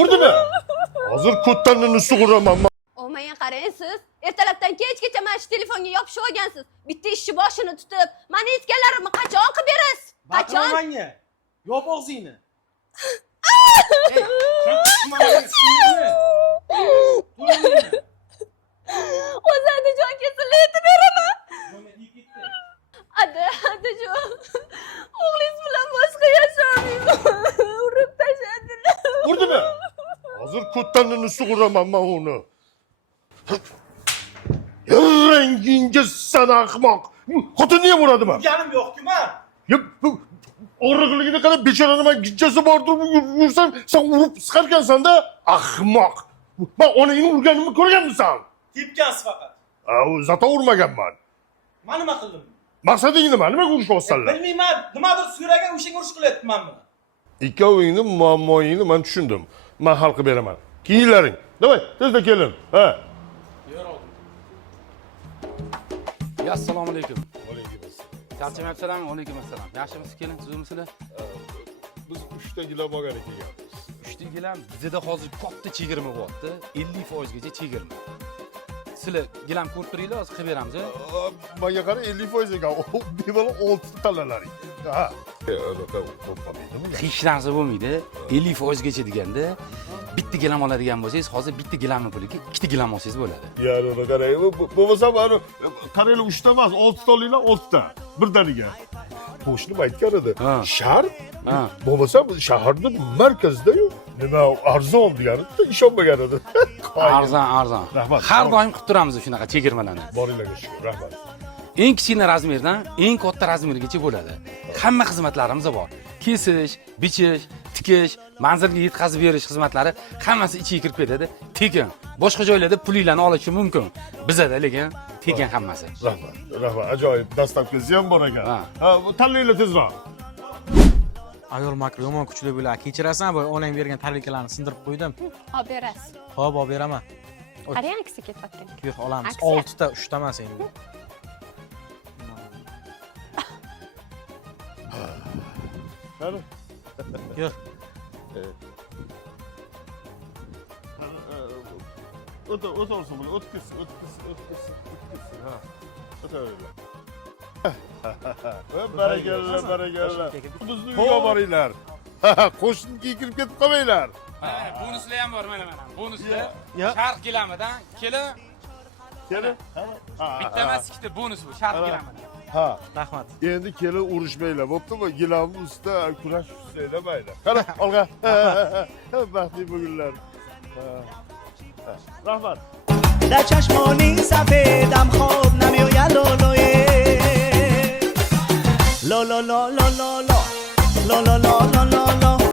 Urdimi? Hozir ko'ttanini sug'uraman. Olmaya qarang siz. Ertalabdan kechgacha mana shu telefonga yopishib olgansiz. Bitta ishchi boshini tutib, meni aytganlarimni qachon qilib berasiz? Qachon? Manga. Yop og'zingni. O'zingni jon kesilib aytib beraman. Adajon. O'g'lingiz bilan boshqa yashamayman. Urib tashladilar. Urdimi? Hozir ko'ttanini sug'uraman men uni. Rangingga san ahmoq. Xotin niye uradimi? Ganim yo'q-ku men. Ya bu og'riqligini qarab bechorani men gijjasi bordir yursam sen urib chiqarkansan-da, ahmoq. Men onangni urganimni ko'rganmisan? Tepgansiz faqat. Zato urmaganman. Men nima qildim? Maqsading nima? Nimaga urishyotsizlar? Bilmayman, nimadir so'ragan o'shanga urush qilyapman buni. Ikkovingni muammoyingni men tushundim. Men hal qilib beraman. Kiyinlaring. Davay, tezda kelin. Ha. Assalomu alaykum. Charchamayapsizlarmi? Alaykum assalom. Yaxshimisiz keling, sizmisizlar? Biz 3 ta gilam olgan ekanmiz. 3 ta gilam bizda hozir katta chegirma bo'lyapti. 50% gacha chegirma. Sizlar gilam ko'rib turinglar, hozir qilib beramiz. Menga qara 50% ekan. Bemalol 6 ta tanlalaring. Ha. Hech narsa bo'lmaydi. 50% gacha deganda bitta gilam oladigan bo'lsangiz, hozir bitta gilamning puliga 2 ta gilam olsangiz bo'ladi. Yani ona qarang. Bo'lmasa mana qaranglar 3 ta emas, 6 ta olinglar, 6 ta. Birdaniga. Qo'shnim aytgan edi. Shahar? Bo'lmasa shaharning markazida-yu, nima arzon deganida ishonmagan edi. Arzon. Har doim qilib turamiz shunaqa chegirmalarni. Boringlarga shukur, rahmat. Eng kichkina razmerdan eng katta razmergacha bo'ladi. Hamma xizmatlarimiz bor. Kesish, bichish, tikish, manzilga yetkazib berish xizmatlari hammasi ichiga kirib ketadi. Tekin. Boshqa joylarda pulinglarni olishi mumkin. Bizda lekin tekin hammasi. Rahmat. Ajoyib dastavkasi ham bor ekan. Ha, tanlaylar tezroq. Ayol makro yomon kuchli bo'ladi. Kechirasan, bu onang bergan tarbiyalarni sindirib qo'ydim. Olib berasiz. Xo'p, olib beraman. Qarang, aksi ketyapti. Yo'q, olamiz. Aksiya. 6 ta, 3 ta emas endi. Qani? Yo'q. O'tirsin buni, o'tkizsin. Ha. O'tiringlar. Barakalla. Bizni uyga boringlar. Qo'shniga kirib ketib qolmanglar. Mana bonuslar ham bor, mana. Bonuslar Yo'q. Sharq gilamidan kelin. Kelin. Bitta emas, ikkita bonus bu Sharq gilamidan. Ha. Rahmat. Endi kelin urushmanglar, bo'ptimi? Gilamni ustida kurash ustida qara, olg'a. Baxtli bugunlar. Rahmat. در چشمانی سفیدم خواب نمیآید لولوی لا لا لا لا لا لا لا لا لا لا لا